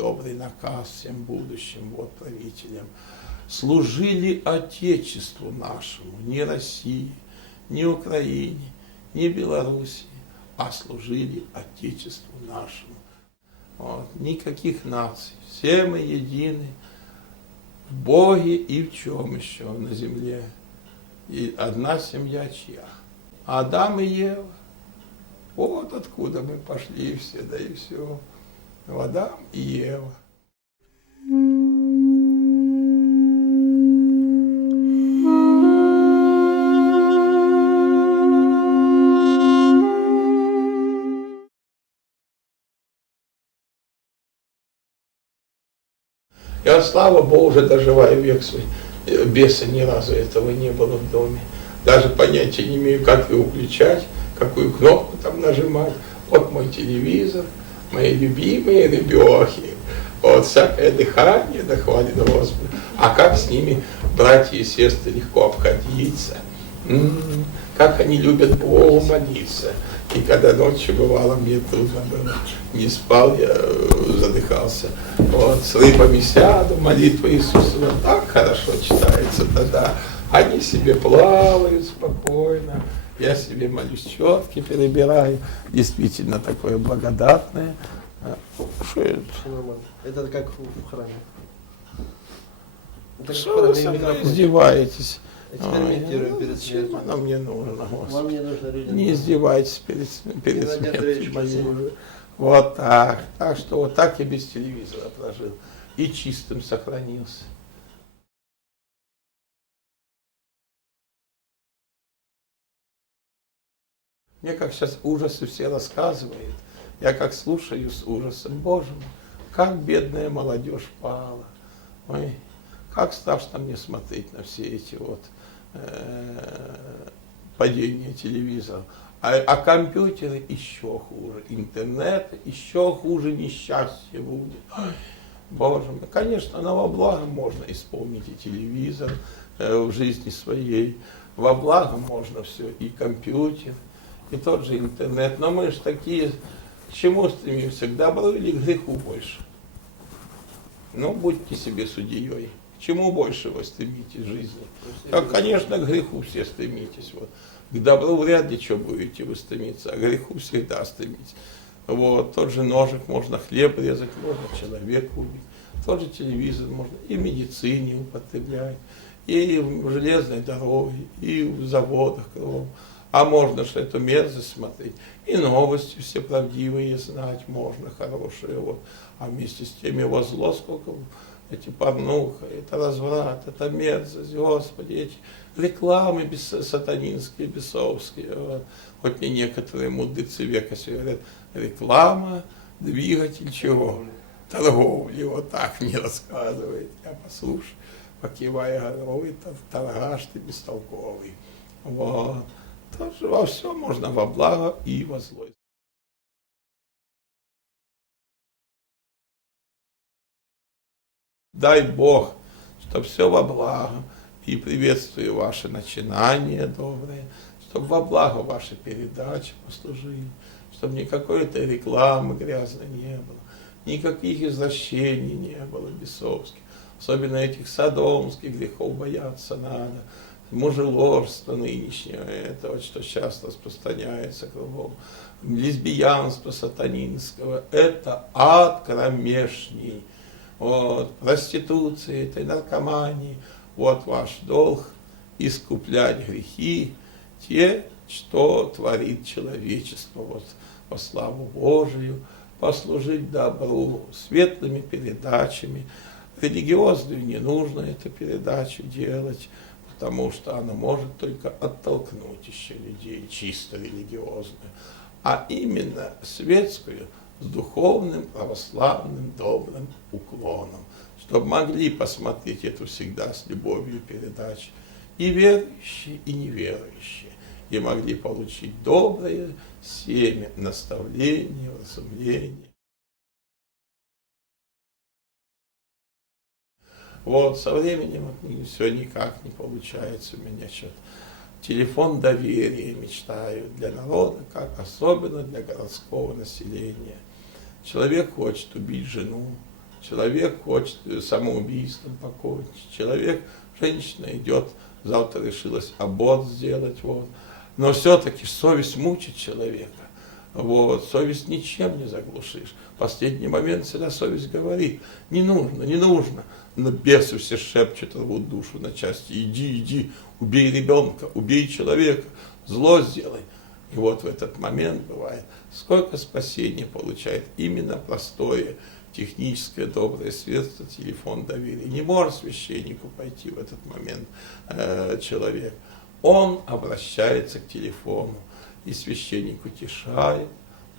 добрый наказ всем будущим вот правителям. Служили Отечеству нашему, не России, не Украине, не Белоруссии, а служили Отечеству нашему. Вот. Никаких наций, все мы едины в Боге и в чем еще на земле. И одна семья чья? Адам и Ева. Вот откуда мы пошли все, да и все. Адам и Ева. Я, слава Богу, уже доживаю век свой. Беса ни разу этого не было в доме. Даже понятия не имею, как его включать, какую кнопку там нажимать. Вот мой телевизор, мои любимые рыбехи. Вот всякое дыхание, да хвалит Господа. А как с ними братья и сестры легко обходиться. Как они любят Богу молиться. И когда ночью бывало, мне трудно было, не спал, я задыхался. Вот, с рыбами сяду, молитва Иисуса так хорошо читается тогда. Они себе плавают спокойно, я себе молюсь, четки перебираю. Действительно такое благодатное. Что это? Это как в храме. Это Что вы со мной издеваетесь? Экспериментируем перед смертью. Оно мне нужно, Вам Господи. не нужно религия. Не издевайтесь перед Геннадий Андреевич, смертью моей. спасибо. Вот так. Так что вот так я без телевизора прожил. И чистым сохранился. Мне как сейчас ужасы все рассказывают. Я как слушаю с ужасом. Боже мой, как бедная молодежь пала. Ой, как страшно мне смотреть на все эти вот падения телевизора. А компьютеры еще хуже, интернет еще хуже, несчастье будет. Ой, Боже мой, конечно, но во благо можно исполнить и телевизор в жизни своей, во благо можно все, и компьютер, и тот же интернет. Но мы же такие, к чему стремимся, к добру или к греху больше? Ну, будьте себе судьей. К чему больше вы стремитесь в жизни? Так, конечно, к греху все стремитесь. Вот. К добру вряд ли что будете вы стремиться, а к греху всегда стремитесь. Вот. Тот же ножик можно хлеб резать, можно человека убить. Тот же телевизор можно и в медицине употреблять, и в железной дороге, и в заводах кругом. А можно же эту мерзость смотреть. И новости все правдивые знать можно, хорошие. Вот. А вместе с тем его зло, сколько эти порнуха, это разврат, это мерзость, Господи, эти рекламы сатанинские, бесовские. Вот. Хоть мне некоторые мудрецы века говорят, реклама, двигатель чего? Торговли, вот так мне рассказывает. Я послушаю, покивая головой, торгаш ты бестолковый. Вот. Тоже во всем можно во благо и во зло. Дай Бог, чтобы все во благо, и приветствую ваши начинания добрые, чтобы во благо ваши передачи послужили, чтобы никакой этой рекламы грязной не было, никаких извращений не было бесовских, особенно этих содомских грехов бояться надо, мужеложство нынешнего, это вот что сейчас распространяется кругом, лесбиянство сатанинского, это ад кромешний. Вот, проституции, этой наркомании, вот ваш долг искуплять грехи, те, что творит человечество, вот, во славу Божию, послужить добру, светлыми передачами. Религиозную не нужно эту передачу делать, потому что она может только оттолкнуть еще людей, чисто религиозную, а именно светскую, с духовным, православным, добрым уклоном, чтобы могли посмотреть эту всегда с любовью передачу и верующие, и неверующие, и могли получить доброе семя, наставление, вразумление. Вот, со временем все никак не получается у меня что-то. Телефон доверия мечтаю для народа, как особенно для городского населения. Человек хочет убить жену, Человек хочет самоубийством покончить. Человек, женщина идет, завтра решилась аборт сделать. Вот. Но все-таки совесть мучит человека. Вот. Совесть ничем не заглушишь. В последний момент всегда совесть говорит: не нужно, не нужно. Но бесы все шепчут, рвут душу на части. Иди, иди, убей ребенка, убей человека, зло сделай. И вот в этот момент бывает, сколько спасения получает именно простое, техническое, доброе средство, телефон доверия. Не может священнику пойти в этот момент человек. Он обращается к телефону, и священник утешает,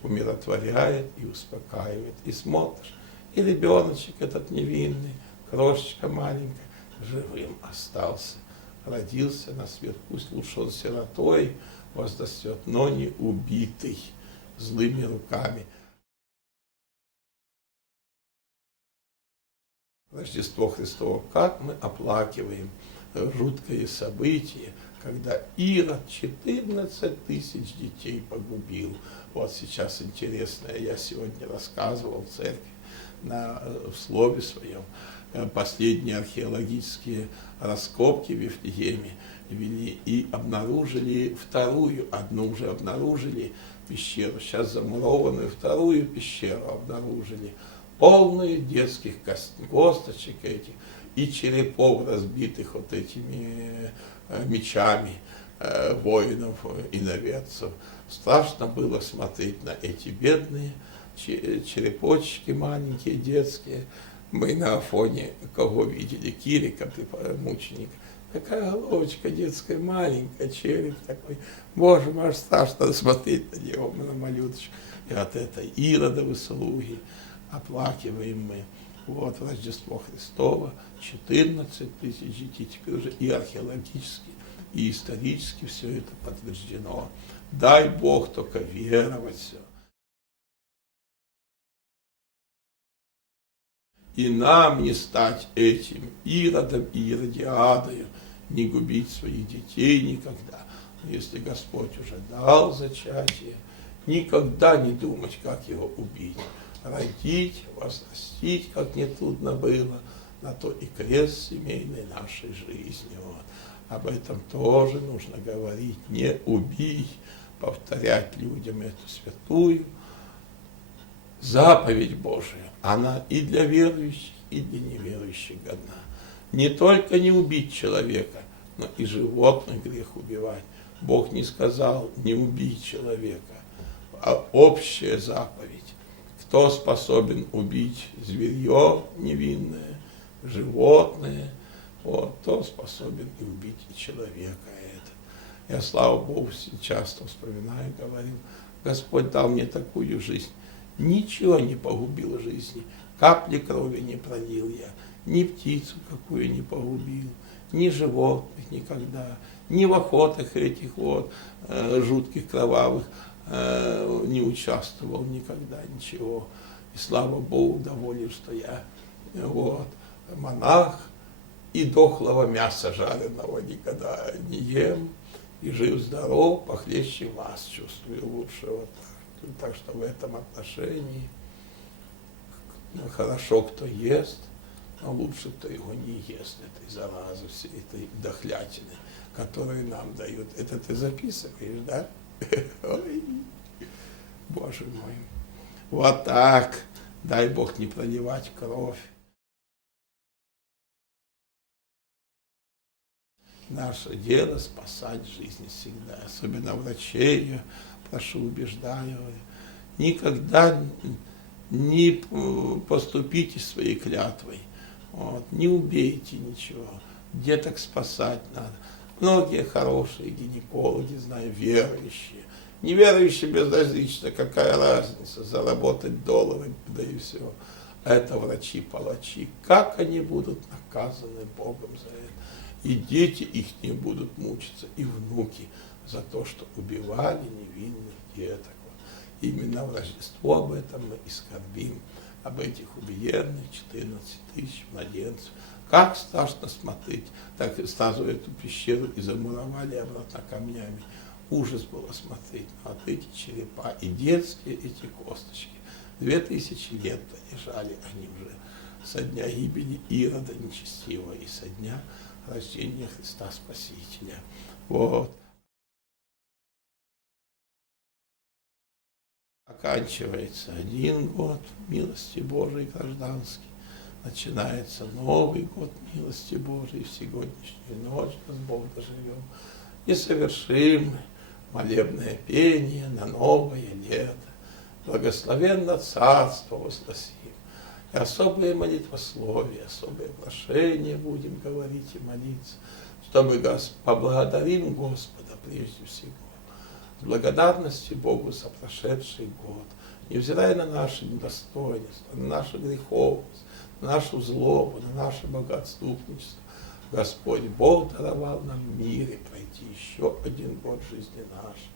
умиротворяет и успокаивает. И смотришь, и ребеночек этот невинный, крошечка маленькая, живым остался. Родился на свет, пусть лучше он сиротой возрастет, но не убитый злыми руками. Рождество Христово, как мы оплакиваем жуткое событие, когда Ирод 14 тысяч детей погубил. Вот сейчас интересное, я сегодня рассказывал в церкви, в слове своем, последние археологические раскопки в Вифлееме вели и обнаружили вторую, одну уже обнаружили пещеру, сейчас замурованную вторую пещеру обнаружили, полную детских косточек этих и черепов, разбитых вот этими мечами воинов иноверцев. Страшно было смотреть на эти бедные черепочки маленькие, детские. Мы на Афоне кого видели? Кирика, мученика. Такая головочка детская, маленькая, череп такой. Боже мой, аж страшно смотреть на него, на малюточку. И от этой Иродовой слуги оплакиваем мы. Вот Рождество Христово, 14 тысяч детей, теперь уже и археологически, и исторически все это подтверждено. Дай Бог только веровать все. И нам не стать этим Иродом и Иродиадою, не губить своих детей никогда. Но если Господь уже дал зачатие, никогда не думать, как его убить. Родить, возрастить, как не трудно было, на то и крест семейной нашей жизни. Вот. Об этом тоже нужно говорить. Не убий, повторять людям эту святую заповедь Божию. Она и для верующих, и для неверующих годна. Не только не убить человека, но и животных грех убивать. Бог не сказал не убить человека, а общая заповедь. Кто способен убить зверье невинное, животное, вот, то способен и убить и человека. Это. Я, слава Богу, часто вспоминаю, говорю: Господь дал мне такую жизнь, ничего не погубил жизни, капли крови не пролил я, ни птицу какую не погубил, ни животных никогда, ни в охотах этих вот жутких, кровавых не участвовал никогда, ничего. И слава Богу, доволен, что я вот монах, и дохлого мяса жареного никогда не ем, и жив-здоров, похлеще вас чувствую лучше. Вот так. Так что в этом отношении хорошо, кто ест, но лучше, кто его не ест, этой заразы, всей этой дохлятины, которую нам дают. Это ты записываешь, да? Ой, Боже мой. Вот так. Дай Бог не проливать кровь. Наше дело спасать жизнь всегда. Особенно врачей, я прошу, убеждаю. Никогда не поступите своей клятвой. Вот, не убейте ничего. Деток спасать надо. Многие хорошие гинекологи, знаю, верующие. Неверующие безразлично, какая разница, заработать доллары, да и все. Это врачи-палачи. Как они будут наказаны Богом за это? И дети их не будут мучиться, и внуки за то, что убивали невинных деток. Вот. Именно в Рождество об этом мы и скорбим, об этих убиенных 14 тысяч младенцев. Как страшно смотреть, так сразу эту пещеру и замуровали обратно камнями. Ужас было смотреть на вот эти черепа и детские эти косточки. 2000 лет лежали они уже со дня гибели Ирода Нечестивого и со дня рождения Христа Спасителя. Вот. Оканчивается один год милости Божией гражданский, начинается Новый год милости Божией, в сегодняшнюю ночь нас Бог доживем, и совершим молебное пение на новое лето. Благословенно Царство возгласим. И особые молитвословия, особые прошения будем говорить и молиться, чтобы поблагодарим Господа прежде всего. С благодарностью Богу за прошедший год, невзирая на наши недостоинства, на нашу греховность, на нашу злобу, на наше богоотступничество, Господь Бог даровал нам в мире пройти еще один год жизни нашей.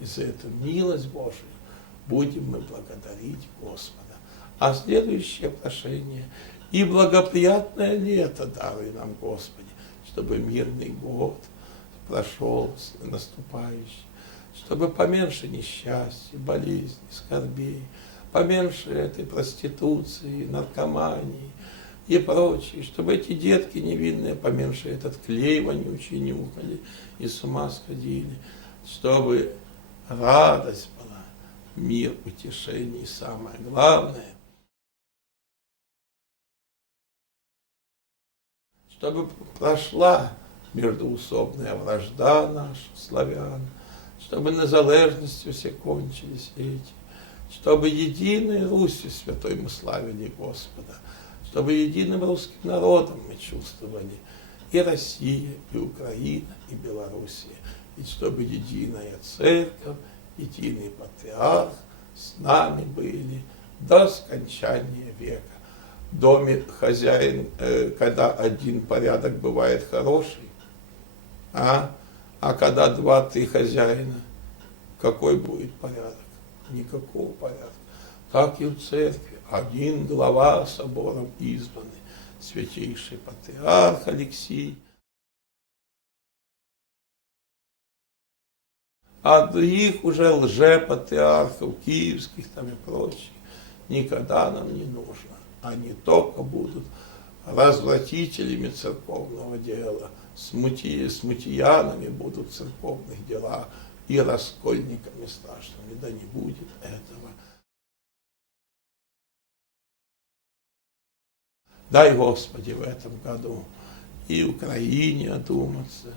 И за эту милость Божию будем мы благодарить Господа. А следующее прошение: и благоприятное лето даруй нам, Господи, чтобы мирный год прошел наступающий, чтобы поменьше несчастья, болезней, скорбей, поменьше этой проституции, наркомании и прочее, чтобы эти детки невинные поменьше этот клей вонючий нюхали и с ума сходили, чтобы радость была, мир, утешение и самое главное, чтобы прошла междоусобная вражда наша, славян, чтобы незалежностью все кончились эти, чтобы единой Русью святой мы славили Господа, чтобы единым русским народом мы чувствовали и Россия, и Украина, и Белоруссия, и чтобы единая церковь, единый патриарх с нами были до скончания века. В доме хозяин, когда один порядок бывает хороший, а когда 2-3 хозяина, какой будет порядок? Никакого порядка. Так и в церкви. Один глава собором избранный, святейший патриарх Алексий, а других уже лжепатриархов киевских там и прочих никогда нам не нужно. Они только будут развратителями церковного дела, смутьянами будут в церковных делах и раскольниками страшными. Да не будет этого. Дай, Господи, в этом году и Украине одуматься,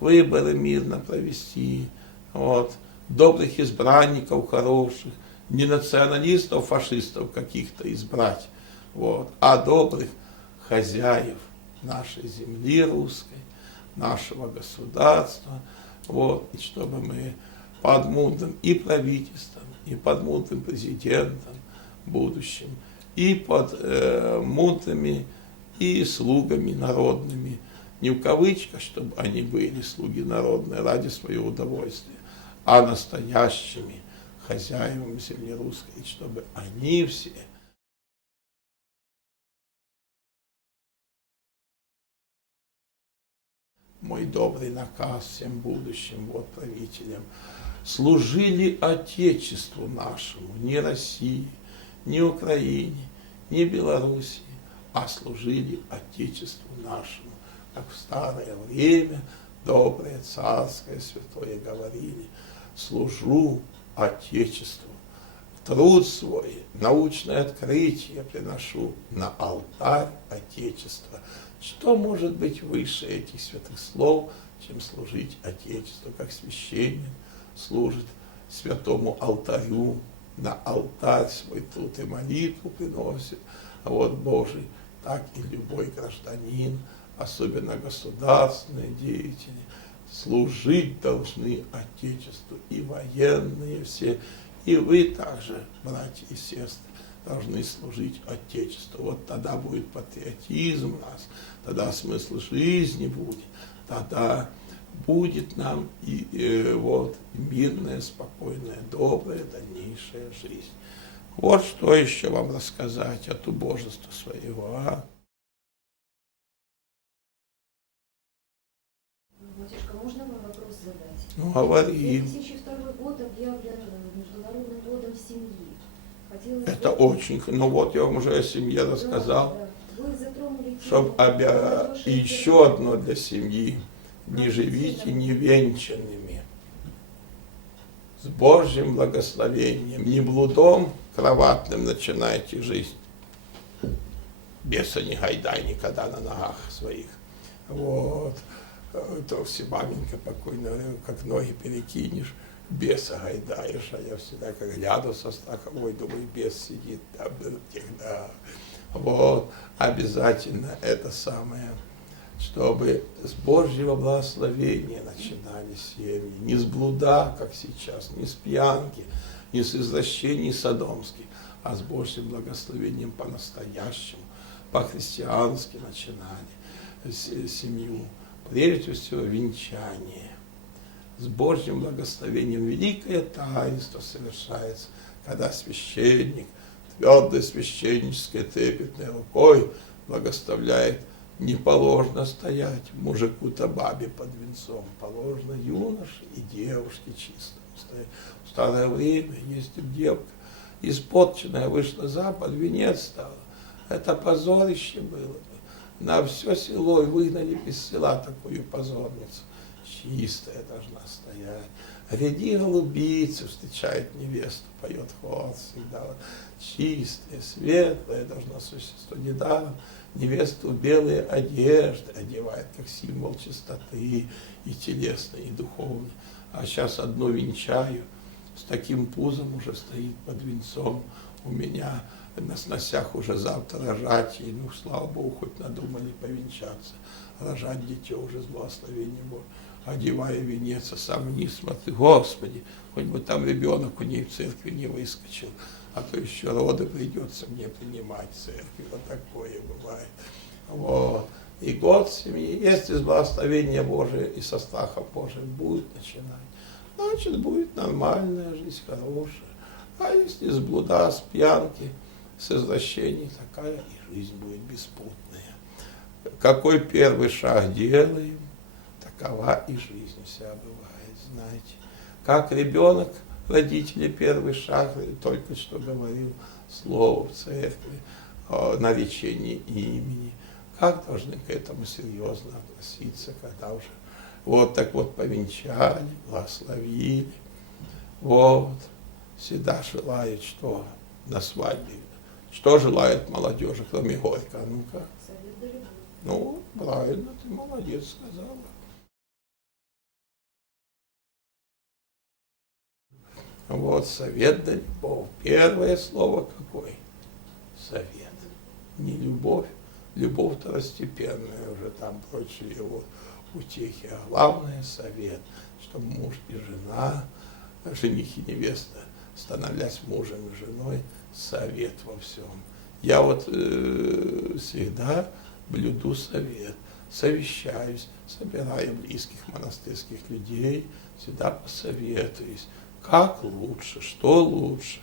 выборы мирно провести, вот, добрых избранников хороших, не националистов, фашистов каких-то избрать, вот, а добрых хозяев нашей земли русской, нашего государства, вот, и чтобы мы под мудрым и правительством, и под мудрым президентом будущим, и под мудрыми и слугами народными, не в кавычках, чтобы они были слуги народные ради своего удовольствия, а настоящими хозяевами земли русской, и чтобы они все мой добрый наказ всем будущим вот правителям, служили Отечеству нашему, не России, не Украине, не Белоруссии, а служили Отечеству нашему, как в старое время доброе, царское, святое говорили: служу Отечеству, труд свой, научное открытие приношу на алтарь Отечества. Что может быть выше этих святых слов, чем служить Отечеству, как священник служит святому алтарю, на алтарь свой труд и молитву приносит, а вот Божий, так и любой гражданин, особенно государственные деятели, служить должны Отечеству, и военные все, и вы также, братья и сестры, должны служить Отечеству. Вот тогда будет патриотизм у нас, тогда смысл жизни будет, тогда будет нам и вот мирная, спокойная, добрая дальнейшая жизнь. Вот что еще вам рассказать от убожества своего, а? Батюшка, можно вам вопрос задать? Ну, говори. 2002 год объявлен Международным годом семьи. Хотелось Это бы- очень, ну вот я вам уже о семье рассказал. Да. Вы затронули тему Чтоб молодежи еще интернета. одно для семьи. Не живите невенчанными. С Божьим благословением, не блудом кроватным начинайте жизнь. Беса не гайдай никогда на ногах своих. Вот. То все маменька покойно, как ноги перекинешь, беса гайдаешь, а я всегда как гляну со страхом, ой, думаю, бес сидит там, да. Вот, обязательно это самое, чтобы с Божьего благословения начинали семьи, не с блуда, как сейчас, не с пьянки, не с извращений содомских, а с Божьим благословением по-настоящему, по-христиански начинали семью. Прежде всего, венчание. С Божьим благословением великое таинство совершается, когда священник твердой священнической трепетной рукой благословляет. Не положено стоять мужику-то бабе под венцом, положено юноше и девушке чистому стоять. В старое время, если б девка испорченная вышла за под венец стала, это позорище было бы. На все село и выгнали из села такую позорницу. Чистая должна стоять. Ряди голубицы встречает невесту, поет хор всегда. Вот. Чистая, светлая должна существо. Недаром невесту в белые одежды одевает, как символ чистоты и телесной, и духовной. А сейчас одну венчаю, с таким пузом уже стоит под венцом у меня. На сносях уже завтра рожать, и, ну, слава Богу, хоть надумали повенчаться, рожать дитё уже с благословением Божьим, одевая венец, а сам вниз смотрю, Господи, хоть бы там ребенок у ней в церкви не выскочил, а то еще роды придется мне принимать в церкви, вот такое бывает. Вот. И год семьи, если с благословения Божия и со страхом Божиим будет начинать, значит, будет нормальная жизнь, хорошая. А если с блуда, с пьянки, с извращений, такая и жизнь будет беспутная. Какой первый шаг делаем, такова и жизнь вся бывает, знаете. Как ребенок, родители первый шаг, только что говорил слово в церкви, наречение имени. Как должны к этому серьезно относиться, когда уже вот так вот повенчали, благословили. Вот, всегда желают, что на свадьбе. Что желает молодежи, кроме горько? Ну-ка. Совет да любовь. Ну, правильно, ты молодец сказала. Вот, совет да любовь. Первое слово какое? Совет. Не любовь. Любовь второстепенная, уже там прочие вот утехи. А главное совет, что муж и жена, жених и невеста, становясь мужем и женой, совет во всем. Я вот всегда блюду совет, совещаюсь, собираю близких монастырских людей, всегда посоветуюсь, как лучше, что лучше.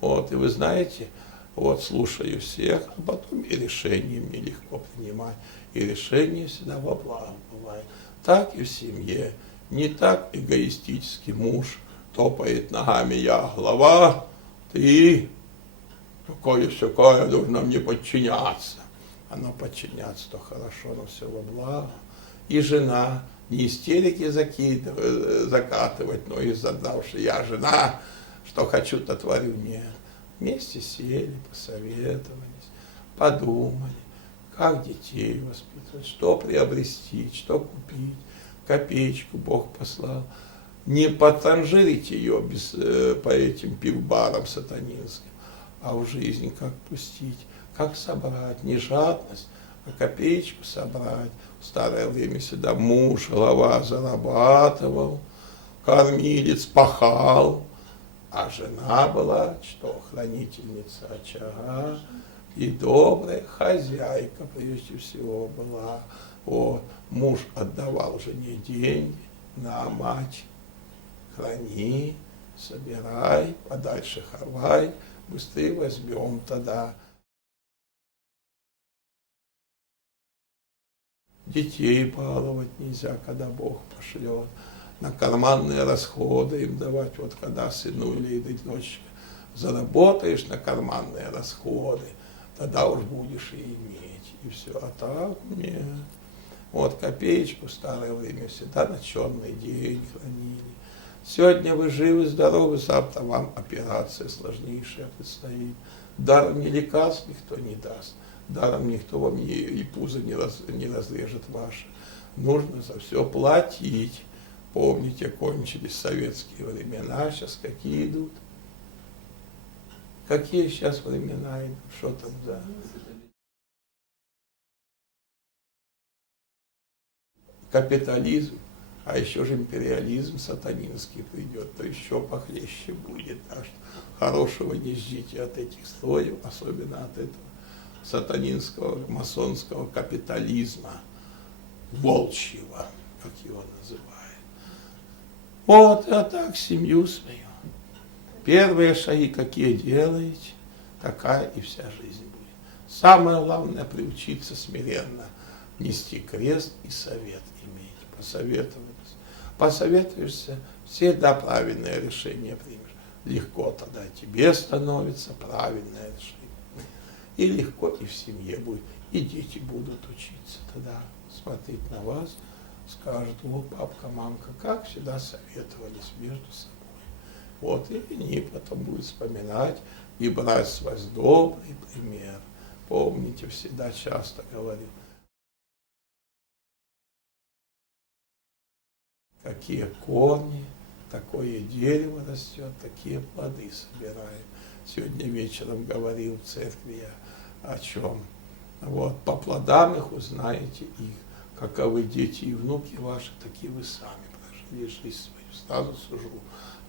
Вот, и вы знаете, вот слушаю всех, а потом и решение мне легко принимать, и решение всегда во благо бывает. Так и в семье, не так эгоистически муж топает ногами, я глава, ты такое-сякое должна мне подчиняться. Она подчиняться, то хорошо, но все во благо. И жена, не истерики закатывать, но и задавши, я жена, что хочу, то творю, нет. Вместе сели, посоветовались, подумали, как детей воспитывать, что приобрести, что купить. Копеечку Бог послал. Не потранжирить ее по этим пивбарам сатанинским, а в жизнь как пустить, как собрать, не жадность, а копеечку собрать. В старое время всегда муж, глава зарабатывал, кормилец пахал, а жена была, что, хранительница очага и добрая хозяйка, прежде всего, была. Вот, муж отдавал жене деньги на мать, храни, собирай, подальше ховай, быстрее возьмем тогда. Детей баловать нельзя, когда Бог пошлет. На карманные расходы им давать, вот когда сыну или дочке заработаешь на карманные расходы, тогда уж будешь и иметь. И все. А так нет. Вот копеечку в старое время всегда на черный день хранили. Сегодня вы живы, здоровы, завтра вам операция сложнейшая предстоит. Даром ни лекарств никто не даст, даром никто вам и пузо не разрежет ваше. Нужно за все платить. Помните, кончились советские времена, сейчас какие идут? Какие сейчас времена идут? Что там за... Капитализм, а еще же империализм сатанинский придет, то еще похлеще будет. Так что хорошего не ждите от этих слоев, особенно от этого сатанинского, масонского капитализма, волчьего, как его называют. Вот, а так семью свою. Первые шаги какие делаете, такая и вся жизнь будет. Самое главное приучиться смиренно нести крест и совет иметь, посоветоваться. Посоветуешься, всегда правильное решение примешь. Легко тогда тебе становится правильное решение. И легко и в семье будет, и дети будут учиться тогда смотреть на вас, скажут: о, папка, мамка, как всегда советовались между собой. Вот, и они потом будут вспоминать и брать с вас добрый пример. Помните, всегда часто говорил, какие корни, такое дерево растет, такие плоды собираем. Сегодня вечером говорил в церкви я о чем. Вот, по плодам их узнаете их. Каковы дети и внуки ваши, такие вы сами прожили жизнь свою. Сразу сужу.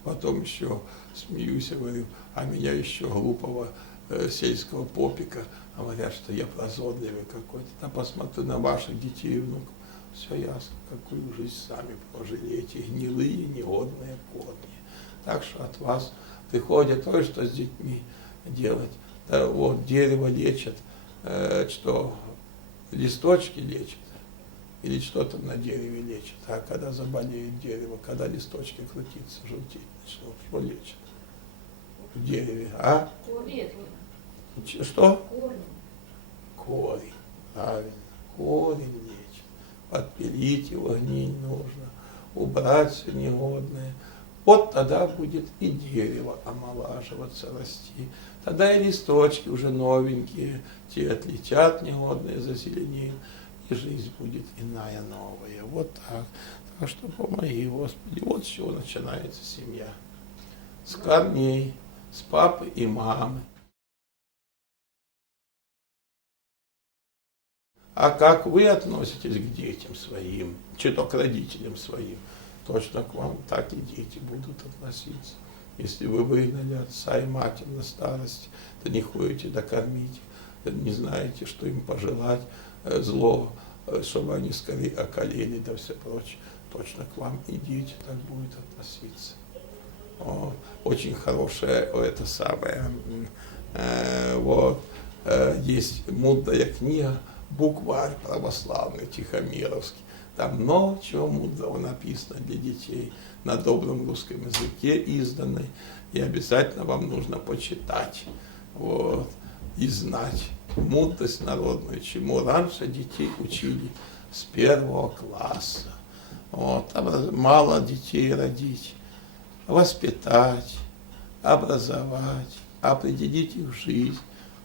Потом еще смеюсь и говорю, а меня еще глупого сельского попика говорят, что я прозорливый какой-то. Да посмотрю на ваших детей и внуков. Все ясно, какую жизнь сами прожили эти гнилые, негодные корни. Так что от вас приходит то, что с детьми делать. Да, вот дерево лечит, что листочки лечат, или что там на дереве лечит. А когда заболеет дерево, когда листочки крутиться, желтеть начнут, что лечит в дереве, а? Корень. Что? Корень. Корень, правильно, корень лечит. Подпилить его гниль нужно, убрать все негодное. Вот тогда будет и дерево омолаживаться, расти. Тогда и листочки уже новенькие, те отлетят негодные, зазеленеют, и жизнь будет иная, новая. Вот так. Так что помоги, Господи. Вот с чего начинается семья. С корней, с папы и мамы. А как вы относитесь к детям своим, что-то к родителям своим, точно к вам так и дети будут относиться. Если вы выгнали отца и мать на старости, то не ходите докормить, не знаете, что им пожелать, зло, чтобы они скорее околели, да все прочее, точно к вам и дети так будут относиться. Очень хорошая это самое, вот, есть мудрая книга, букварь православный Тихомировский. Там много чего мудрого написано для детей, на добром русском языке изданный, и обязательно вам нужно почитать, вот, и знать мудрость народную, чему раньше детей учили с 1 класса. Вот, мало детей родить, воспитать, образовать, определить их жизнь.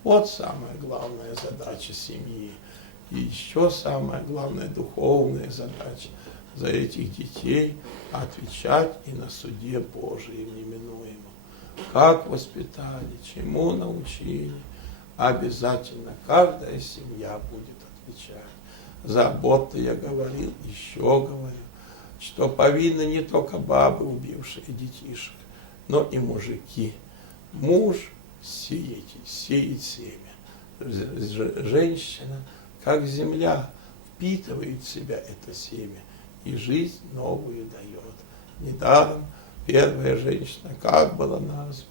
Вот самая главная задача семьи. И еще самая главная духовная задача за этих детей отвечать и на суде Божием неминуемом. Как воспитали, чему научили, обязательно каждая семья будет отвечать. За аборты я говорил, еще говорю, что повинны не только бабы, убившие детишек, но и мужики. Муж сеет семя. Женщина, как земля, впитывает в себя это семя и жизнь новую дает. Недаром первая женщина как была названа?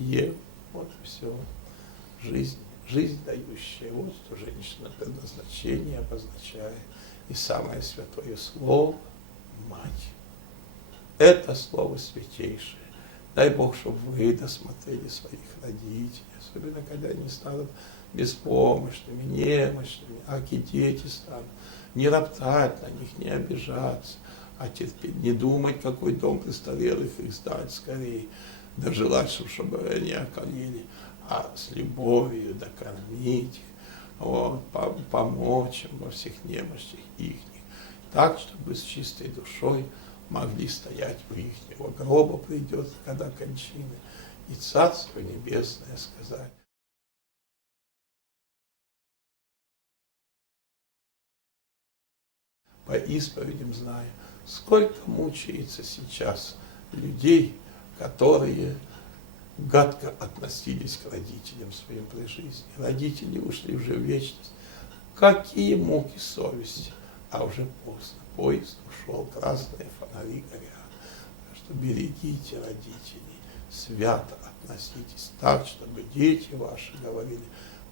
Ева. Вот и все. Жизнь дающая. Вот что женщина предназначение обозначает. И самое святое слово – мать. Это слово святейшее. Дай Бог, чтобы вы досмотрели своих родителей, особенно когда они станут беспомощными, немощными, аки дети станут. Не роптать на них, не обижаться, а терпеть, не думать, какой дом престарелых их сдать скорее, да желать, чтобы они околели, а с любовью докормить их, вот, помочь им во всех немощах их, так, чтобы с чистой душой могли стоять у ихнего гроба, придет, когда кончины, и Царство Небесное сказать. По исповедям знаю, сколько мучается сейчас людей, которые гадко относились к родителям своим при жизни. Родители ушли уже в вечность. Какие муки совести, а уже поздно. Поезд ушел, красные фонари горят. Так что берегите родителей, свято относитесь так, чтобы дети ваши говорили,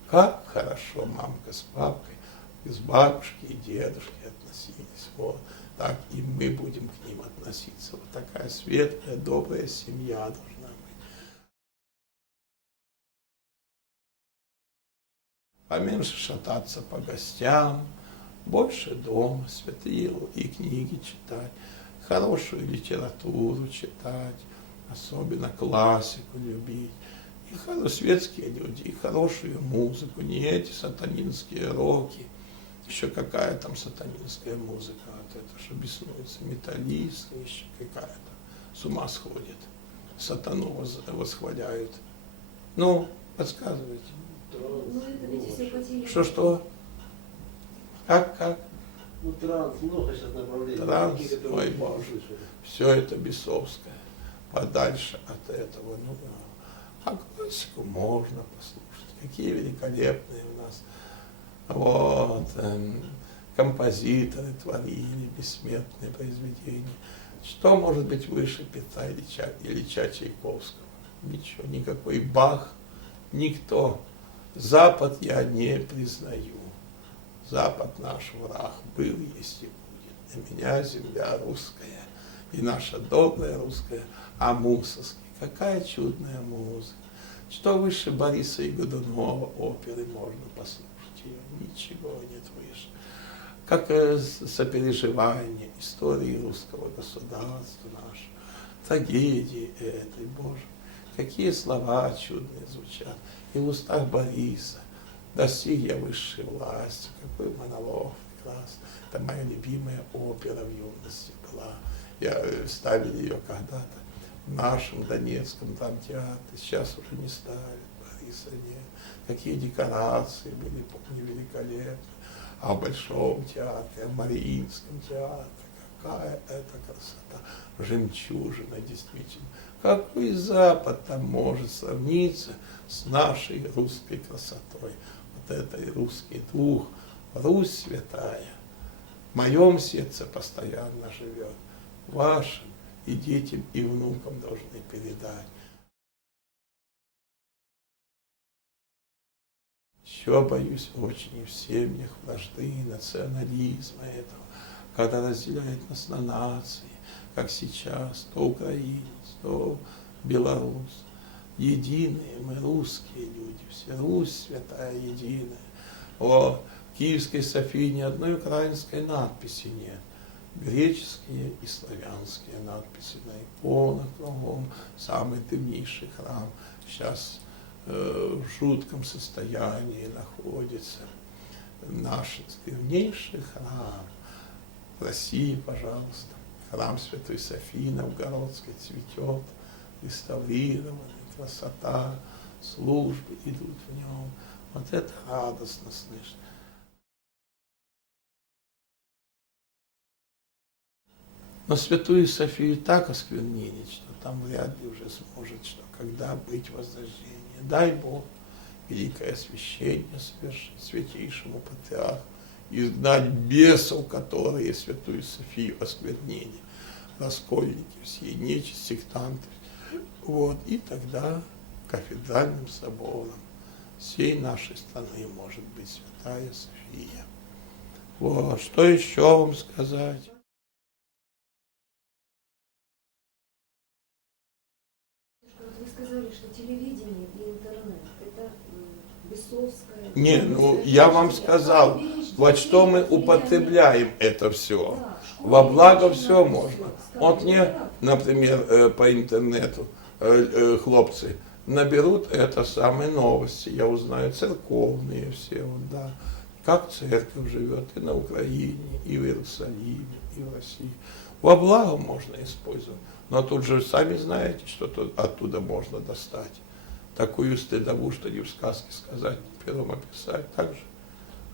как хорошо мамка с папкой, с бабушкой и дедушкой относились. Вот так и мы будем к ним относиться. Вот такая светлая, добрая семья должна быть. Поменьше шататься по гостям, больше дома, святые и книги читать, хорошую литературу читать, особенно классику любить. И светские люди, и хорошую музыку, не эти сатанинские роки. Еще какая там сатанинская музыка, вот это, что беснуется, металлисты, еще какая-то, с ума сходит, сатану восхваляют. Ну, подсказывайте. Ну, это ведь все по телевизору. Что? Как? Ну, транс, много сейчас направлений. Транс, Такие, которые ой, мы Боже. слышали. Все это бесовское. Подальше от этого. Ну, а классику можно послушать. Какие великолепные у нас вот, композиторы творили бессмертные произведения. Что может быть выше Петра Ильича Чайковского? Ничего, никакой Бах, никто. Запад я не признаю. Запад наш враг был, есть и будет. Для меня земля русская, и наша добрая русская, а Мусорский. Какая чудная музыка. Что выше Бориса и Годунова оперы можно послушать ее? Ничего нет выше. Как сопереживание истории русского государства нашего, трагедии этой, Боже. Какие слова чудные звучат. И в устах Бориса. Достиг я высшей власти. Какой монолог прекрасный. Это моя любимая опера в юности была. Ставили ее когда-то в нашем Донецком драмтеатре. Сейчас уже не ставят. Бориса нет. Какие декорации были, помню, великолепны. А в Большом театре, в Мариинском театре. Какая это красота. Жемчужина, действительно. Какой Запад там может сравниться с нашей русской красотой? Вот это русский дух, Русь святая, в моем сердце постоянно живет, вашим и детям, и внукам должны передать. Еще боюсь очень в семьях вражды, национализма этого, когда разделяет нас на нации, как сейчас, то украинец, то белорус. Единые мы, русские люди, все, Русь святая, единая. В Киевской Софии ни одной украинской надписи нет. Греческие и славянские надписи на иконах, кругом, самый древнейший храм. Сейчас в жутком состоянии находится наш древнейший храм. В России, пожалуйста, храм Святой Софии Новгородской цветет, реставрированный, красота, службы идут в нем. Вот это радостно слышно. Но Святую Софию так осквернили, что там вряд ли уже сможет, что когда быть возрождение. Дай Бог великое освящение совершить святейшему патриарху, изгнать бесов, которые Святую Софию осквернили, раскольники, все нечисть, сектанты. Вот, и тогда кафедральным собором всей нашей страны может быть Святая София. Вот, что еще вам сказать? вы сказали, что телевидение и интернет это бесовское. Не, ну я вам сказал, вот что мы употребляем это все. Во благо все можно. Вот мне, например, по интернету хлопцы наберут это самые новости, я узнаю церковные все, вот, да, как церковь живет и на Украине, и в Иерусалиме, и в России. Во благо можно использовать, но тут же сами знаете, что тут оттуда можно достать. Такую стыдову, что не в сказке сказать, не пером описать, так же.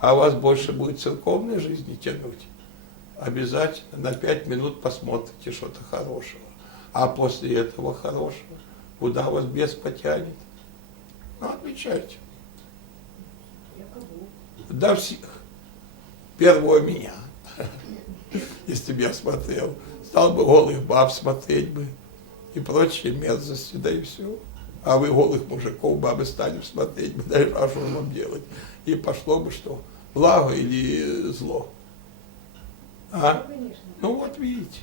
А у вас больше будет церковной жизни тянуть, обязательно на 5 минут посмотрите что-то хорошего. А после этого хорошего, куда вас бес потянет? Ну, отвечайте. Да всех. Первого меня. Если бы я смотрел. Стал бы голых баб смотреть бы. И прочие мерзости, да и все. А вы голых мужиков, бабы стали смотреть бы. Да и а что вам делать? И пошло бы что? Благо или зло? А? Ну вот видите.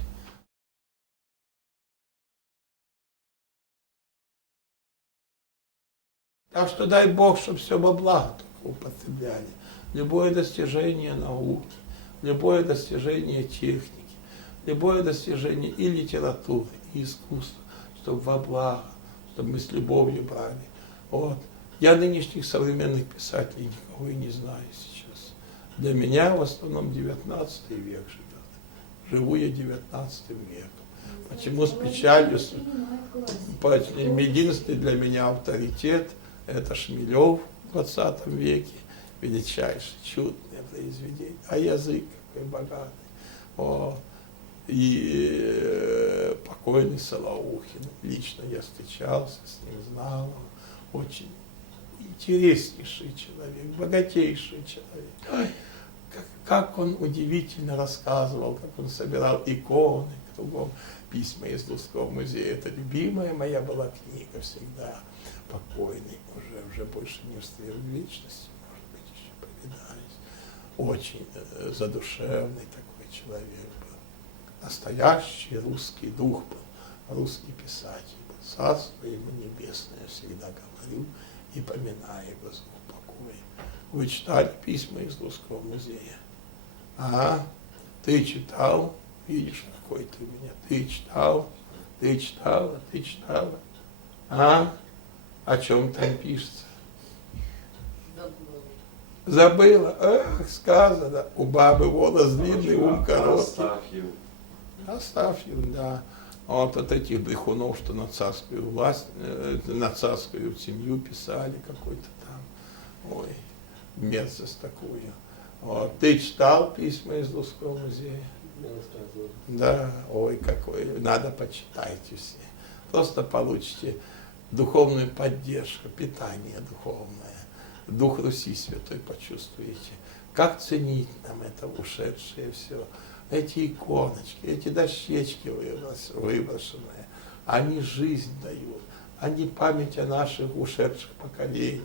Так что дай Бог, чтобы все во благо только употребляли. Любое достижение науки, любое достижение техники, любое достижение и литературы, и искусства, чтобы во благо, чтобы мы с любовью брали. Вот. Я нынешних современных писателей никого и не знаю сейчас. Для меня в основном 19 век живет. Живу я 19 веком. Почему с печалью? Единственный для меня авторитет — это Шмелев в 20 веке, величайшее, чудное произведение. А язык какой богатый. О, и покойный Солоухин. Лично я встречался с ним, знал его. Очень интереснейший человек, богатейший человек. Ой, как он удивительно рассказывал, как он собирал иконы кругом. Письма из Лужского музея — это любимая моя была книга всегда. Покойный, уже больше не встает в вечности, может быть, еще повидались. Очень задушевный такой человек был. Настоящий русский дух был, русский писатель был. Царство ему небесное, всегда говорю и поминаю его за упокой. Вы читали письма из Лужского музея? А? Ты читал? Видишь, какой ты у меня. Ты читал? Ты читала? Ты читала? А? О чем там пишется? Забыла? Эх, сказано. У бабы волос длинный, ум короткий. Астафьев, да. Вот от этих брехунов, что на царскую власть, на царскую семью писали какой-то там. Ой, мерзость такую. Вот. Ты читал письма из Лужского музея? Да, ой, какой. Надо почитайте все. Просто получите духовную поддержку, питание духовное, Дух Руси Святой почувствуете. Как ценить нам это ушедшее все, эти иконочки, эти дощечки выброшенные, они жизнь дают, они память о наших ушедших поколениях,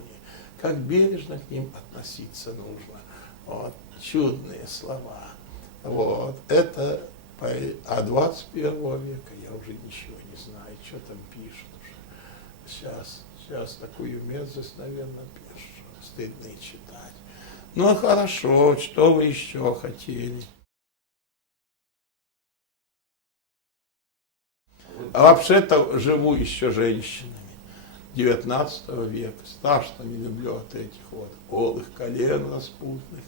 как бережно к ним относиться нужно. Вот, чудные слова. Вот, это, а 21 века я уже ничего не знаю, что там пишут. Сейчас такую мерзость, наверное, пишут, стыдно и читать. Ну, хорошо, что вы еще хотели? А вообще-то живу еще женщинами 19 века. Страшно не люблю от этих вот голых колен распутных,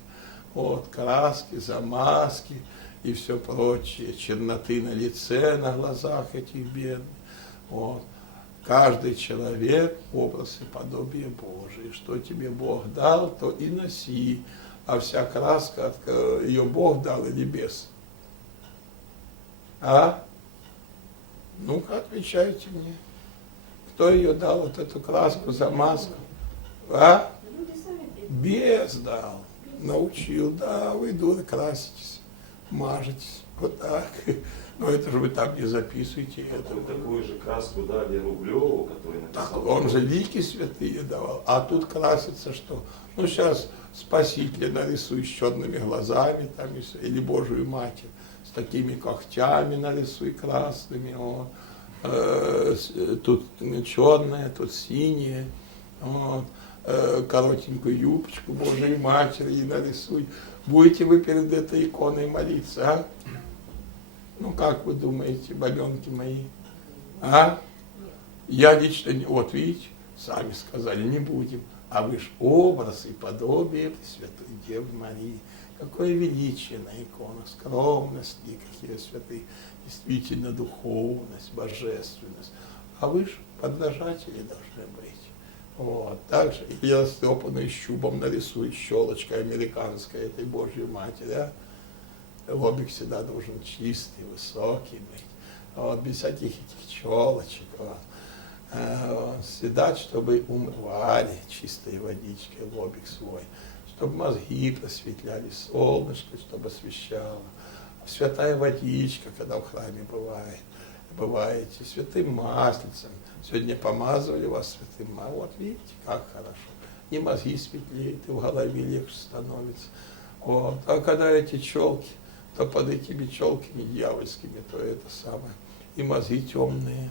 вот, краски, замазки и все прочее, черноты на лице, на глазах этих бедных. Вот. Каждый человек — образ и подобие Божие. Что тебе Бог дал, то и носи. А вся краска, ее Бог дал или без? А? Ну-ка, отвечайте мне. Кто ее дал, вот эту краску, замазку? А? Бес дал. Научил. Да, вы, дуры, краситесь, мажетесь. Вот так. Но это же вы там не записываете. Это вы такую же краску дали Рублеву, который написал. Он же лики святые давал. А тут красится что? Ну, сейчас Спасителя нарисуй с черными глазами, там, или Божию Матерь с такими когтями нарисуй красными. Вот. тут черное, тут синее, вот, коротенькую юбочку Божьей Матери и нарисуй. Будете вы перед этой иконой молиться, а? Ну, как вы думаете, бабенки мои? А? Я лично, вот видите, сами сказали, не будем. А вы ж образ и подобие Пресвятой Девы Марии. Какое величие на иконах, скромность, и какие святые, действительно духовность, божественность. А вы ж подражатели должны быть. Вот. Также Илья Степановна с чубом нарисует, щелочкой американской этой Божьей Матери. А? Лобик всегда должен чистый, высокий быть. Вот, без всяких этих челочек. Вот. Всегда, чтобы умывали чистой водичкой лобик свой, чтобы мозги просветляли, солнышко, чтобы освещало. Святая водичка, когда в храме бываете, святым маслицем. Сегодня помазывали вас святым маслицем. Вот видите, как хорошо. И мозги светлеют, и в голове легче становится. Вот. А когда эти челки, то под этими челками дьявольскими, то это самое. И мозги темные,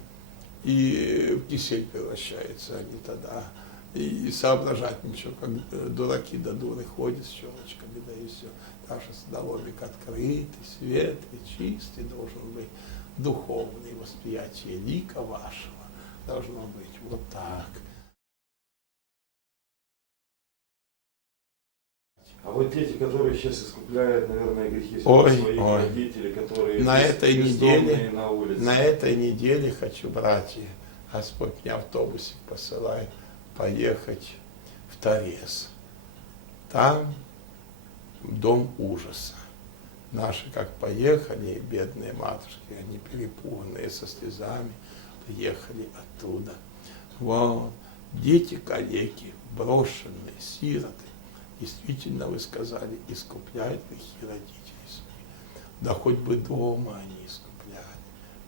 и в кисель превращаются они тогда. И соображать ничего, как дураки да дуры ходят с челочками, да и все. Так что столовик открытый, светлый, чистый должен быть, духовное восприятие лика вашего должно быть вот так. А вот дети, которые сейчас искупляют, наверное, грехи Ой, своих ой. родителей, которые На этой неделе, на улице. на этой неделе хочу, братья, Господь мне автобусик посылает поехать в Торез. Там дом ужаса. Наши как поехали, бедные матушки, они перепуганные со слезами, приехали оттуда. Вот. Дети калеки, брошенные, сироты. Действительно, вы сказали, искупляют грехи родителей своих. Да хоть бы дома они искупляли,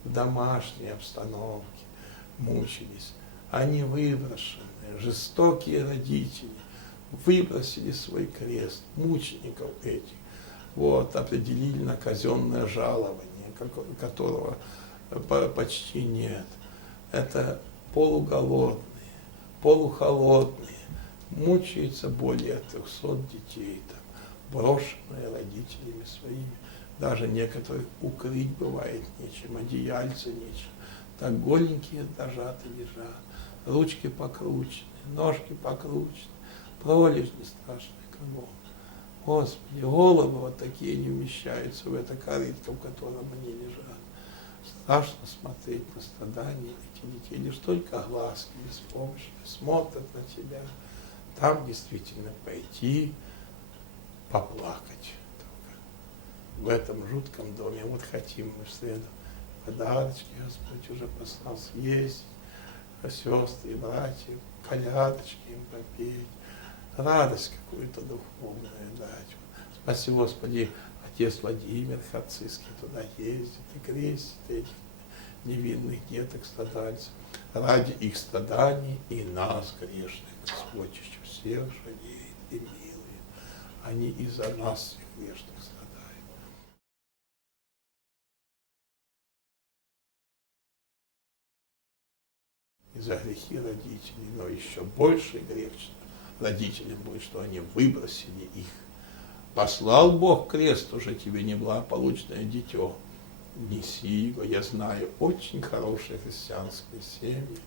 в домашней обстановке мучились. Они выброшенные, жестокие родители, выбросили свой крест, мучеников этих. Вот, определили на казенное жалование, которого почти нет. Это полуголодные, полухолодные, мучается более 300 детей, там, брошенные родителями своими. Даже некоторых укрыть бывает нечем, одеяльца нечем. Так голенькие дожаты лежат, ручки покручены, ножки покручены, пролежни страшные кругом. Господи, головы вот такие не вмещаются в это корытко, в котором они лежат. Страшно смотреть на страдания этих детей. Лишь только глазки беспомощные смотрят на тебя. Там действительно пойти, поплакать только. В этом жутком доме. Вот хотим мы в среду подарочки Господь уже послал съесть, сестры и братья, колядочки им попеть, радость какую-то духовную дать. Спаси, Господи, отец Владимир Харцизский туда ездит и крестит этих невинных деток, страдальцев. Ради их страданий и нас, грешных, Господь еще всех жалеет и милует. Они и за нас, всех грешных, страдают. И за грехи родителей, но еще больше грех родителям будет, что они выбросили их. Послал Бог крест уже тебе неблагополучное дитё. Неси его, я знаю, очень хорошие христианские семьи,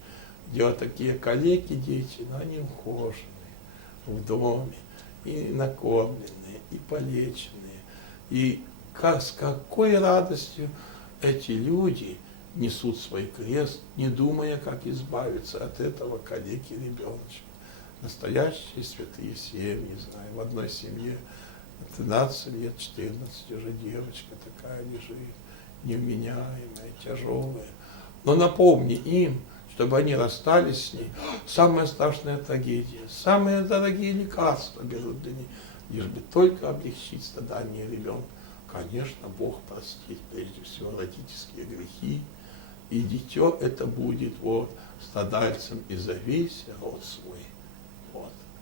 где вот такие калеки дети, но они ухоженные в доме, и накормленные, и полеченные. И с какой радостью эти люди несут свой крест, не думая, как избавиться от этого калеки ребеночка. Настоящие святые семьи, знаю, в одной семье 13 лет, 14 уже девочка такая лежит, невменяемая, тяжелая. Но напомни им, чтобы они расстались с ней. Самая страшная трагедия, самые дорогие лекарства берут для них, лишь бы только облегчить страдания ребенка. Конечно, Бог простит прежде всего родительские грехи, и дитё это будет вот страдальцем и за весь род свой.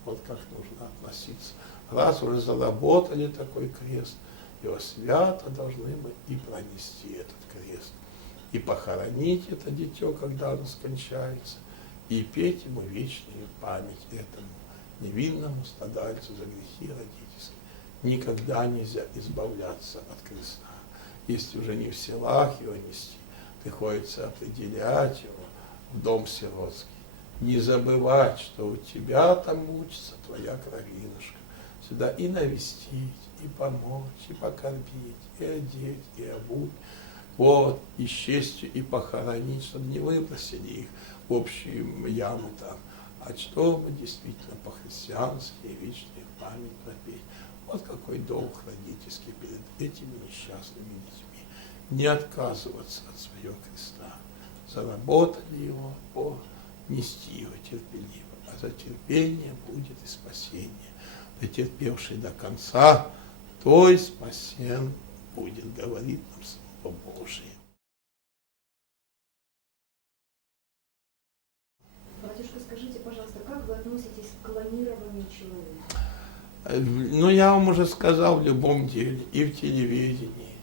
Вот как нужно относиться. Раз уже заработали такой крест, его свято должны мы и пронести этот крест. и похоронить это дитё, когда оно скончается, и петь ему вечную память этому невинному страдальцу за грехи родительские. Никогда нельзя избавляться от креста. Если уже не в силах его нести, приходится определять его в дом сиротский. Не забывать, что у тебя там мучится твоя кровинушка. Сюда и навестить, и помочь, и покормить, и одеть, и обуть. Вот, и с честью и похоронить, чтобы не выбросили их в общую яму там, а чтобы действительно по-христиански вечную память пропеть. Вот какой долг родительский перед этими несчастными детьми. Не отказываться от своего креста. Заработали его, нести его терпеливо. А за терпение будет и спасение. Претерпевший до конца, той спасен будет, говорит нам Слово Божие. Батюшка, скажите, пожалуйста, как вы относитесь к клонированию человека? Ну, я вам уже сказал, в любом деле, и в телевидении,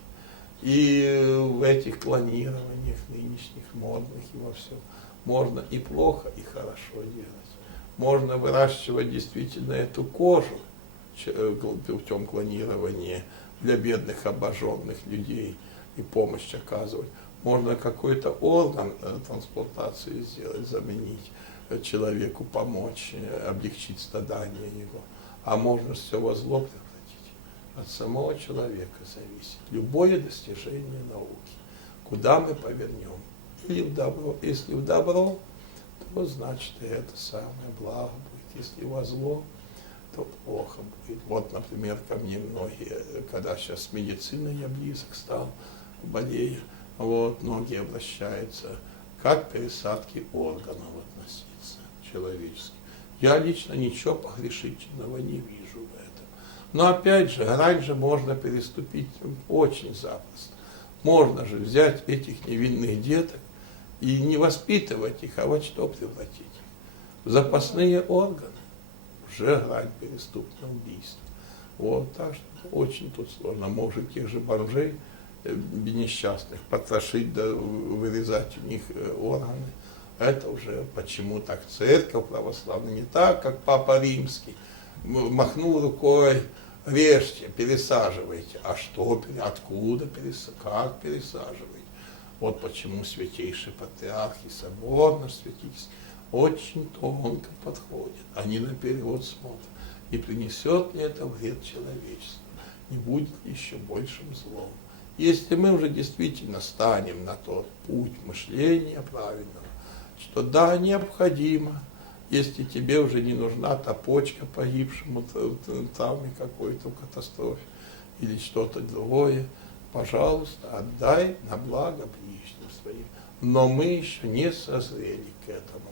и в этих клонированиях нынешних, модных, и во всем. Можно и плохо, и хорошо делать. Можно выращивать действительно эту кожу путем клонирования для бедных обожженных людей и помощь оказывать. Можно какой-то орган трансплантации сделать, заменить человеку, помочь, облегчить страдания его. А можно все во зло превратить. От самого человека зависит любое достижение науки. Куда мы повернем? Или в добро. Если в добро, то значит это самое благо будет. Если во зло, то плохо будет. Вот, например, ко мне многие, когда сейчас с медициной я близок стал, болею, вот, многие обращаются, как к пересадке органов относиться человеческих. Я лично ничего погрешительного не вижу в этом. Но опять же, грань же можно переступить очень запросто. Можно же взять этих невинных деток и не воспитывать их, а во что превратить их? В запасные органы. Уже грань переступного убийства. Вот, так что очень тут сложно. Может, тех же бомжей несчастных потрошить, да вырезать у них органы. Это уже почему так церковь православная, не так, как Папа Римский, махнул рукой, режьте, пересаживайте. А что, откуда как пересаживать? Вот почему святейший патриарх и собор наш святительский очень тонко подходят. Они наперед смотрят. Не принесет ли это вред человечеству? Не будет ли еще большим злом? Если мы уже действительно станем на тот путь мышления правильного, что да, необходимо, если тебе уже не нужна та почка погибшему травме какой-то, катастрофе или что-то другое, пожалуйста, отдай на благо ближним своим. Но мы еще не созрели к этому,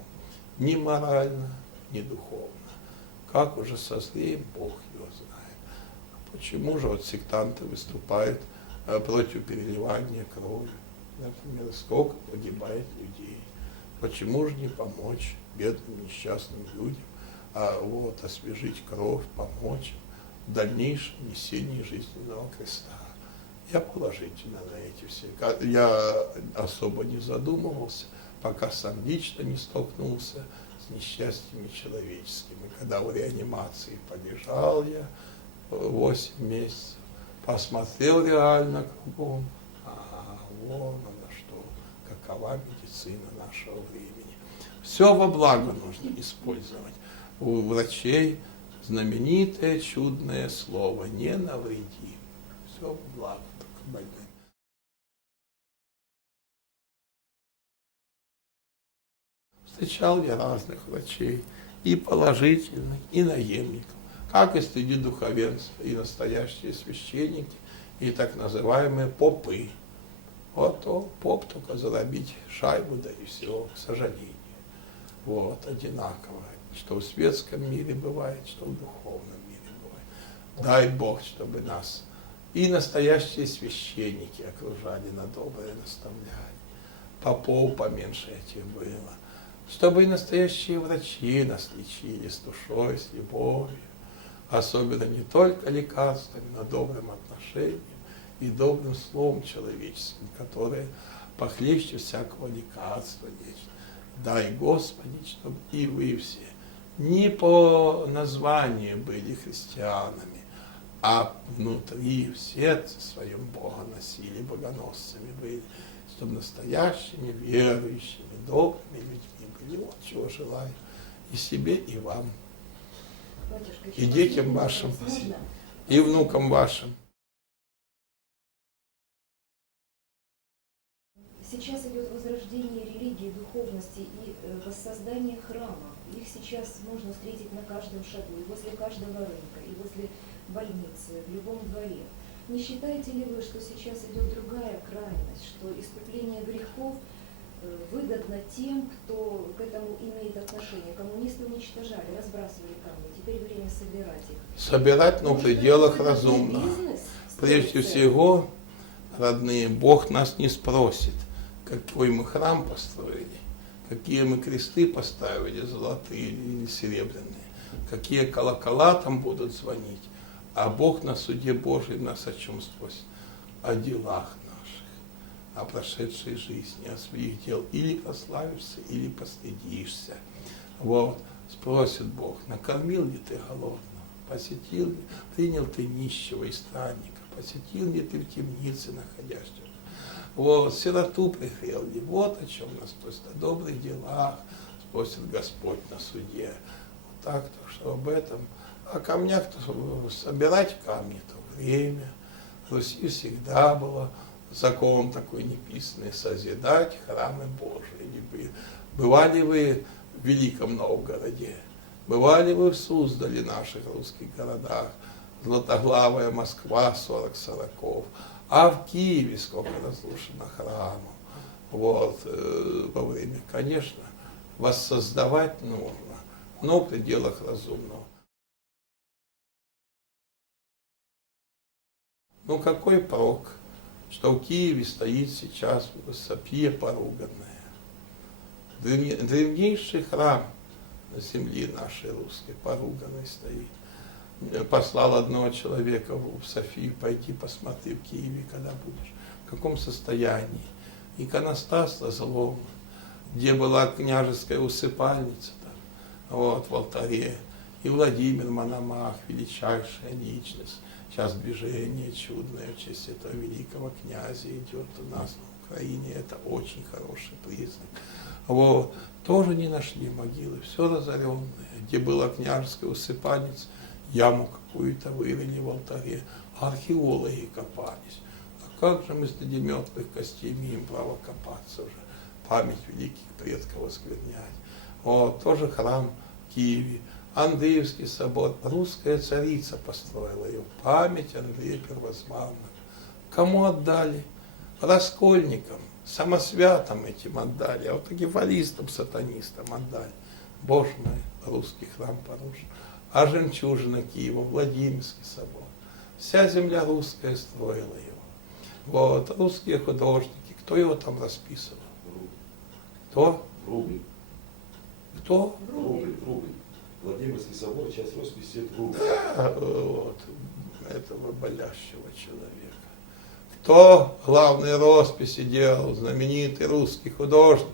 ни морально, ни духовно. Как уже созреем, Бог его знает. Почему же вот сектанты выступают против переливания крови? Например, сколько погибает людей. Почему же не помочь бедным несчастным людям, вот, освежить кровь, помочь в дальнейшем несении жизненного креста? Я положительно на эти все. Я особо не задумывался, пока сам лично не столкнулся с несчастьями человеческими. Когда в реанимации полежал я 8 месяцев, посмотрел реально кругом, вон оно что, какова медицина нашего времени. Все во благо нужно использовать. У врачей знаменитое чудное слово «не навреди». Все во благо только больным. Встречал я разных врачей, и положительных, и наемников, как и среди духовенства, и настоящие священники, и так называемые попы. Вот поп только заробить шайбу, да и все, к сожалению. Вот, одинаково. Что в светском мире бывает, что в духовном мире бывает. Дай Бог, чтобы нас и настоящие священники окружали на доброе наставление. Попов поменьше этих было. Чтобы и настоящие врачи нас лечили с душой, с любовью. Особенно не только лекарствами, но добрым отношением и добрым словом человеческим, которое похлеще всякого лекарства нечто. Дай, Господи, чтобы и вы все не по названию были христианами, а внутри, в сердце своем Бога носили, богоносцами были, чтобы настоящими, верующими, добрыми людьми были. Вот чего желаю и себе, и вам, Батюшка, и еще детям последний вашим, вопрос можно? и внукам вашим. Сейчас идет возрождение религии, духовности и воссоздание храма. Их сейчас можно встретить на каждом шагу, и возле каждого рынка, и возле больницы, в любом дворе. Не считаете ли вы, что сейчас идет другая крайность, что искупление грехов выгодно тем, кто к этому имеет отношение? Коммунисты уничтожали, разбрасывали камни, теперь время собирать их. Собирать, но в пределах разумного. Прежде всего, родные, Бог нас не спросит, какой мы храм построили, какие мы кресты поставили, золотые или серебряные, какие колокола там будут звонить. А Бог на суде Божьем нас о чем спросит? О делах наших, о прошедшей жизни, о своих дел. Или прославишься, или постыдишься. Вот, спросит Бог, накормил ли ты голодного, посетил ли, принял ты нищего и странника, посетил ли ты в темнице находящегося. Вот, сироту пригрел ли, вот о чем нас спросит, о добрых делах спросит Господь на суде. Вот так-то, что об этом. О камнях-то собирать камни, то время. В Руси всегда было закон такой неписанный, созидать храмы Божии. Бывали вы в Великом Новгороде, бывали вы в Суздале, наших русских городах, Златоглавая Москва, 40 сороков, а в Киеве сколько разрушено храмов. Вот, во время, конечно, воссоздавать нужно, но в пределах разумного. Ну какой прок, что в Киеве стоит сейчас София поруганная. Древнейший храм на земле нашей русской поруганный стоит. Послал одного человека в Софию, пойти посмотри в Киеве, когда будешь, в каком состоянии. Иконостас разломан, где была княжеская усыпальница, там, вот, в алтаре. И Владимир Мономах, величайшая личность. Сейчас движение чудное в честь этого великого князя идет у нас на Украине. Это очень хороший признак. Вот. Тоже не нашли могилы, все разоренное. Где была княжеская усыпальница, яму какую-то вырыли в алтаре. Археологи копались. А как же мы среди мертвых костей имеем право копаться уже? Память великих предков осквернять. Вот. Тоже храм в Киеве. Андреевский собор, русская царица построила ее, память Андрея Первозванного. Кому отдали? Раскольникам, самосвятам этим отдали, аутокефалистам, сатанистам отдали. Боже мой, русский храм порушен. А жемчужина Киева, Владимирский собор. Вся земля русская строила его. Вот, русские художники, кто его там расписывал? Кто? Рубль. Кто? Рубль. Владимирский собор, часть росписи это Рубль. Да, вот, этого болящего человека. Кто главные росписи делал? Знаменитый русский художник.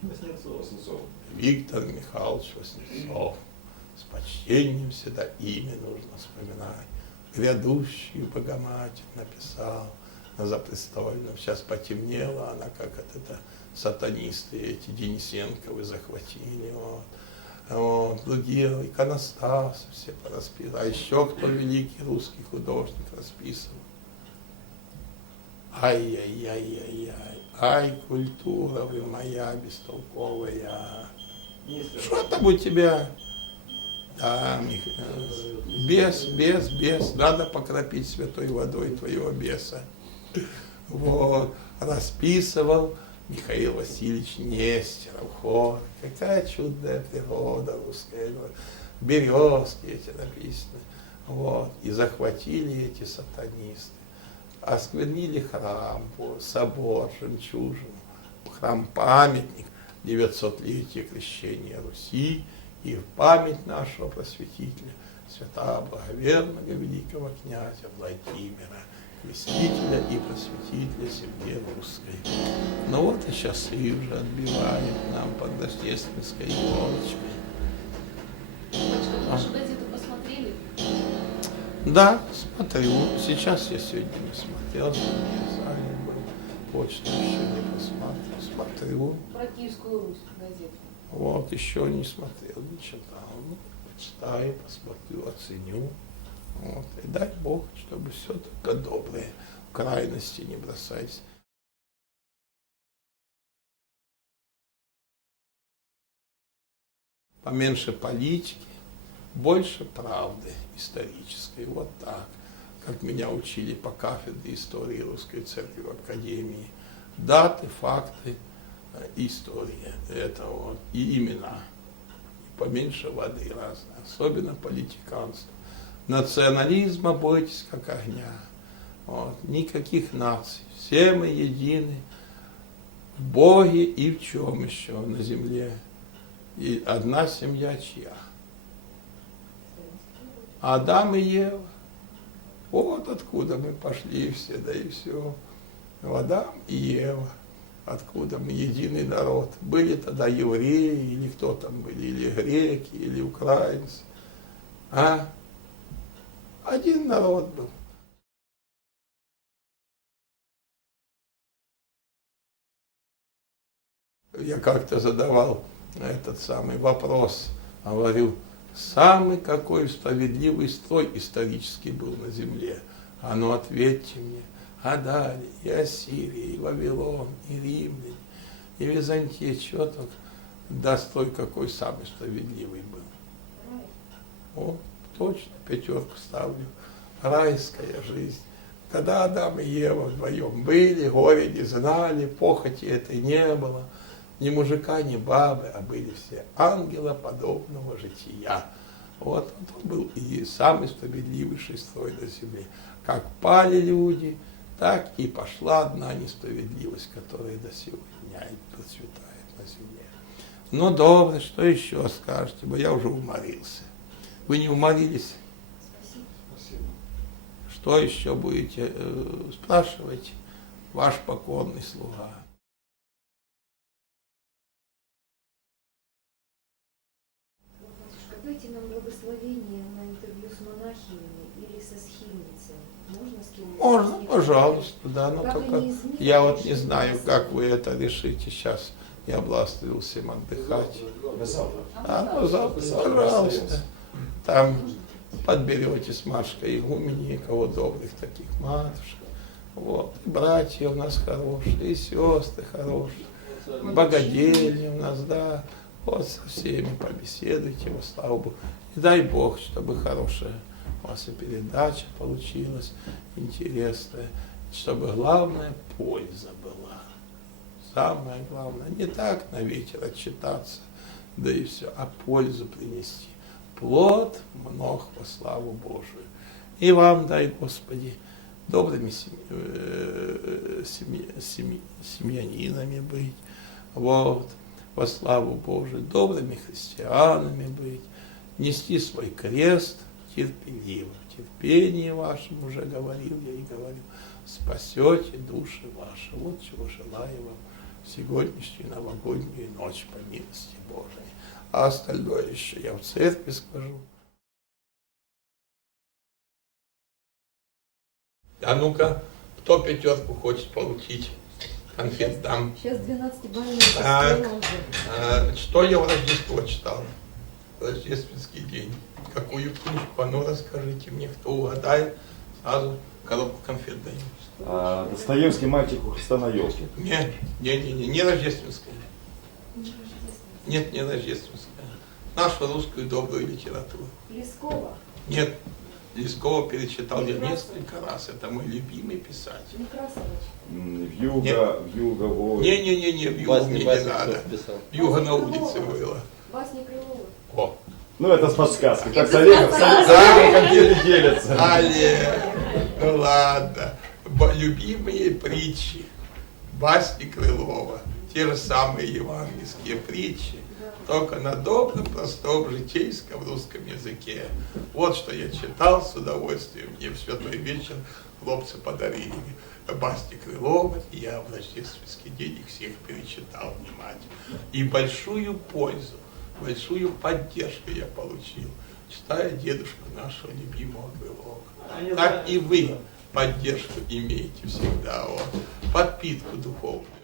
Васнецов. Виктор Михайлович Васнецов. С почтением всегда имя нужно вспоминать. Грядущую Богоматерь написал на Запрестольном. Сейчас потемнело, она как это сатанисты, эти Денисенковы захватили. Вот, другие иконостасы все порасписывали. А еще кто великий русский художник расписывал. Ай-яй-яй-яй-яй. Ай, культура вы моя бестолковая. Что там у тебя? Да, бес. Надо покропить святой водой твоего беса. Вот, расписывал Михаил Васильевич Нестеров, хор. Какая чудная природа русская. Березки эти написаны. Вот. И захватили эти сатанисты. Осквернили храм, собор, жемчужину, храм-памятник 900-летия крещения Руси и в память нашего просветителя святого благоверного великого князя Владимира, крестителя и просветителя Сергия Русской. Ну вот и часы уже отбивают нам под рождественской елочкой. Батюшка, вы нашу газету посмотрели? Да, смотрю. Сейчас я сегодня не смотрел, сегодня занят был. Почту еще не посмотрел. Смотрю. Про Киевскую Русь газету. Вот, еще не смотрел, не читал. Ну, почитаю, посмотрю, оценю. Вот. И дай Бог, чтобы все только доброе, в крайности не бросайся. Поменьше политики, больше правды исторической. Вот так, как меня учили по кафедре истории Русской Церкви в Академии. Даты, факты, история. Это вот. И имена. И поменьше воды разной. Особенно политиканство. Национализма бойтесь как огня. Вот. Никаких наций. Все мы едины в Боге и в чем еще на земле. И одна семья чья? Адам и Ева. Вот откуда мы пошли все, да и все. Адам и Ева. Откуда мы единый народ. Были тогда евреи, или кто там были, или греки, или украинцы. А? Один народ был. Я как-то задавал этот самый вопрос, говорю, самый какой справедливый строй исторический был на земле? А ну ответьте мне. А далее и Ассирия, и Вавилон, и римляне, и Византия, чего только, да строй какой самый справедливый был. О, точно, 5 ставлю. Райская жизнь. Когда Адам и Ева вдвоем были, горе не знали, похоти этой не было. Ни мужика, ни бабы, а были все ангелоподобного жития. Вот он был и самый справедливейший строй на земле. Как пали люди, так и пошла одна несправедливость, которая до сегодня процветает на земле. Ну, добро, что еще скажете? Бо я уже уморился. Вы не уморились? Спасибо. Что еще будете спрашивать? Ваш покорный слуга. Батюшка, дайте нам благословение на интервью с монахинями или со схимницами. Можно с кем-нибудь? Можно, пожалуйста, да, но Как только они изменились, я вот не что знаю, нас- как вы это решите сейчас. Я благословил всем отдыхать. На завтра. А ну завтра, пожалуйста, там подберете с Машкой игумени, кого добрых таких матушек. Вот. И братья у нас хорошие, и сестры хорошие, богадельни у нас, да. Вот со всеми побеседуйте, во слава Богу. И дай Бог, чтобы хорошая у вас и передача получилась, интересная, чтобы главная польза была. Самое главное, не так на ветер отчитаться, да и все, а пользу принести. Плод много во славу Божию. И вам дай, Господи, добрыми семьянинами быть, вот, во славу Божию, добрыми христианами быть, нести свой крест терпеливо. В терпении вашем, уже говорил я и говорю, спасете души ваши. Вот чего желаю вам в сегодняшнюю новогоднюю ночь по милости Божией. А остальное еще я в церкви скажу. А ну-ка, кто 5 хочет получить? Конфет дам. Сейчас 12-бальная Так. система уже. Что я в Рождество читал? Рождественский день. Какую книжку? А ну расскажите мне, кто угадает, сразу коробку конфет даю. Достоевский «Мальчик у Христа на елке». Не рождественская. Нет, не рождественская. Нашу русскую добрую литературу. Лескова. Нет, Лескова перечитал я несколько раз. Это мой любимый писатель. Некрасович. Вьюга, Вой. Не, вьюга мне не надо. Вьюга на улице было. Басня Крылова. О, Ну, это с подсказкой. Так с Олегом конфеты делятся. Олег, ну ладно. Любимые притчи. Басни Крылова. Те же самые евангельские притчи. только на добром, простом, житейском русском языке. Вот что я читал с удовольствием. Мне в святой вечер хлопцы подарили басни Крылова, и я в рождественский день их всех перечитал внимательно. И большую пользу, большую поддержку я получил, читая дедушку нашего любимого Крылова. Так и вы поддержку имеете всегда, вот, подпитку духовную.